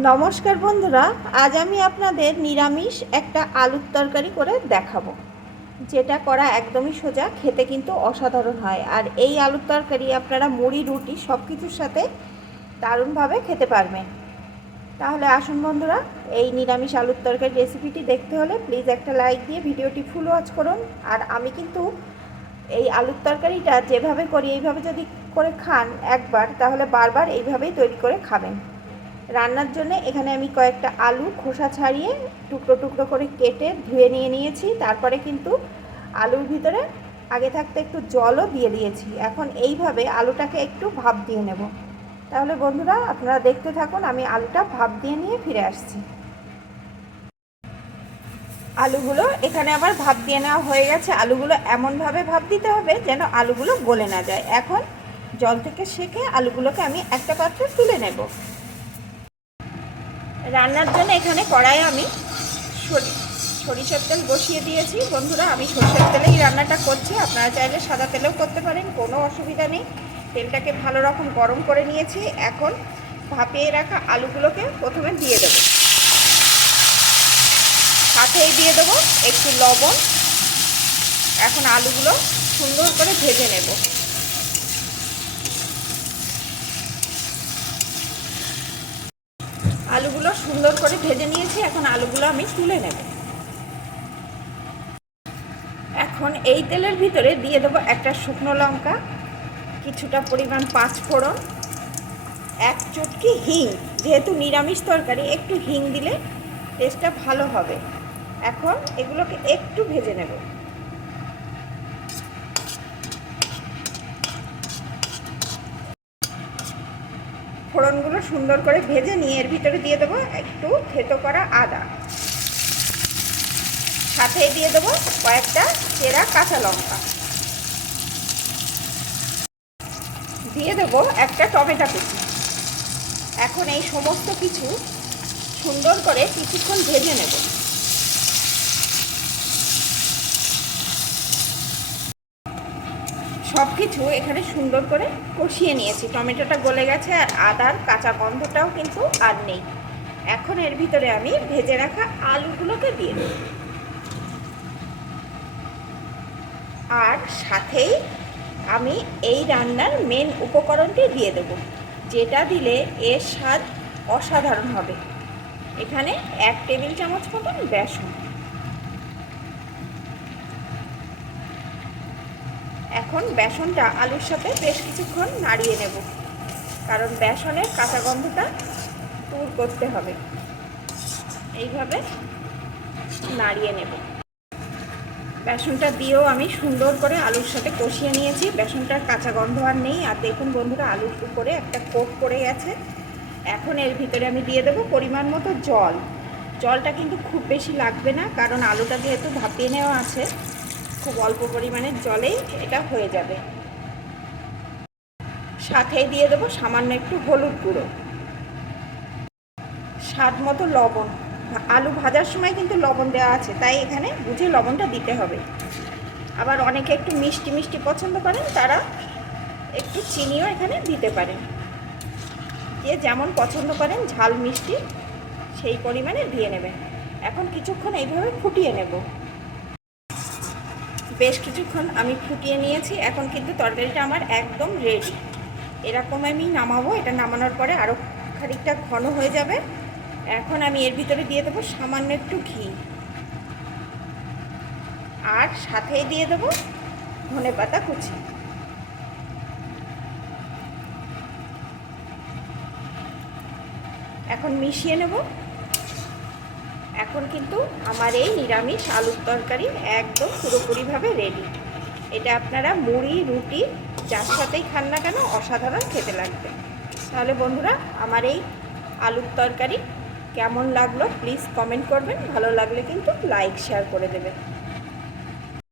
নমস্কার বন্ধুরা, আজ আমি আপনাদের নিরামিষ একটা আলুর তরকারি করে দেখাবো। যেটা করা একদমই সোজা, খেতে কিন্তু অসাধারণ হয়। আর এই আলুর তরকারি আপনারা মুড়ি, রুটি সব কিছুর সাথে দারুণভাবে খেতে পারবেন। তাহলে আসুন বন্ধুরা, এই নিরামিষ আলুর তরকারি রেসিপিটি দেখতে হলে প্লিজ একটা লাইক দিয়ে ভিডিওটি ফুল ওয়াচ করুন। আর আমি কিন্তু এই আলুর তরকারিটা যেভাবে করি, এইভাবে যদি করে খান একবার, তাহলে বারবার এইভাবেই তৈরি করে খাবেন। রান্নার জন্য এখানে আমি কয়েকটা আলু খোসা ছাড়িয়ে টুকরো টুকরো করে কেটে ধুয়ে নিয়ে নিয়েছি। তারপরে কিন্তু আলুর ভিতরে আগে থাকতে একটু জলও দিয়ে দিয়েছি। এখন এইভাবে আলুটাকে একটু ভাপ দিয়ে নেব। তাহলে বন্ধুরা আপনারা দেখতে থাকুন, আমি আলুটা ভাপ দিয়ে নিয়ে ফিরে আসছি। আলুগুলো এখানে আবার ভাপ দিয়ে নেওয়া হয়ে গেছে। আলুগুলো এমনভাবে ভাপ দিতে হবে যেন আলুগুলো গলে না যায়। এখন জল থেকে সেকে আলুগুলোকে আমি একটা পাত্রে তুলে নেব। রান্নার জন্য এখানে কড়াইয়ে আমি সরিষার তেল বসিয়ে দিয়েছি। বন্ধুরা, আমি সরিষার তেলেই রান্নাটা করছি। আপনারা চাইলে সাদা তেলেও করতে পারেন, কোনো অসুবিধা নেই। তেলটাকে ভালো রকম গরম করে নিয়েছি। এখন ভাপিয়ে রাখা আলুগুলোকে প্রথমে দিয়ে দেবো। সাথেই দিয়ে দেবো একটু লবণ। এখন আলুগুলো সুন্দর করে ভেজে নেব আলুগুলো সুন্দর করে ভেজে নিয়েছি, এখন আলুগুলো আমি তুলে নেব। এখন এই তেলের ভিতরে দিয়ে দেবো একটা শুকনো লঙ্কা, কিছুটা পরিমাণ পাঁচ ফোড়ন এক চুটকি হিং, যেহেতু নিরামিষ তরকারি, একটু হিং দিলে টেস্টটা ভালো হবে। এখন এগুলোকে একটু ভেজে নেব। ফোড়নগুলো সুন্দর করে ভেজে নিয়ে এর ভিতরে দিয়ে দেবো একটু থেতো করা আদা। সাথে দিয়ে দেবো কয়েকটা চেরা কাঁচা লঙ্কা। দিয়ে দেবো একটা টমেটো কুচি। এখন এই সমস্ত কিছু সুন্দর করে কিছুক্ষণ ভেজে নেব। কিছু এখানে সুন্দর করে কষিয়ে নিয়েছি। টমেটোটা গলে গেছে আর আদার কাঁচা গন্ধটাও কিন্তু আর নেই। এখন এর ভিতরে আমি ভেজে রাখা আলুগুলোকে দিয়ে দেব। আর সাথেই আমি এই রান্নার মেন উপকরণটি দিয়ে দেব, যেটা দিলে এর স্বাদ অসাধারণ হবে। এখানে এক টেবিল চামচ মতন বেসন এখন বেসনটা আলুর সাথে বেশ কিছুক্ষণ নাড়িয়ে নেব। কারণ বেসনের কাঁচা গন্ধটা দূর করতে হবে। এইভাবে নাড়িয়ে নেব। বেসনটা দিয়েও আমি সুন্দর করে আলুর সাথে কষিয়ে নিয়েছি। বেসনটার কাঁচা গন্ধ আর নেই। আর দেখুন বন্ধুরা, আলুর উপরে একটা কোট পড়ে গেছে। এখন এর ভিতরে আমি দিয়ে দেবো পরিমাণ মতো জল। জলটা কিন্তু খুব বেশি লাগবে না, কারণ আলুটা যেহেতু ভাপিয়ে নেওয়া আছে খুব অল্প পরিমাণে জলেই এটা হয়ে যাবে। সাথেই দিয়ে দেবো সামান্য একটু হলুদ গুঁড়ো। স্বাদ মতো লবণ। আলু ভাজার সময় কিন্তু লবণ দেওয়া আছে, তাই এখানে বুঝে লবণটা দিতে হবে। আবার অনেকে একটু মিষ্টি মিষ্টি পছন্দ করেন, তারা একটু চিনিও এখানে দিতে পারেন। যে যেমন পছন্দ করেন, ঝাল মিষ্টি সেই পরিমাণে দিয়ে নেবেন। এখন কিছুক্ষণ এইভাবে ফুটিয়ে নেব। বেশ কিছুক্ষণ আমি ফুটিয়ে নিয়েছি, এখন কিন্তু তরকারিটা আমার একদম রেডি এরকম আমি নামাবো, এটা নামানোর পরে আরও খানিকটা ঘন হয়ে যাবে। এখন আমি এর ভিতরে দিয়ে দেবো সামান্য একটু ঘি। আর সাথেই দিয়ে দেবো ধনে পাতা কুচি। এখন মিশিয়ে নেব। এখন কিন্তু আমার এই নিরামিষ আলুর তরকারি একদম পুরোপুরিভাবে রেডি এটা আপনারা মুড়ি, রুটি, যার সাথেই খান না কেন অসাধারণ খেতে লাগবে। তাহলে বন্ধুরা, আমার এই আলুর তরকারি কেমন লাগল? প্লিজ কমেন্ট করবেন। ভালো লাগলে কিন্তু লাইক শেয়ার করে দেবেন।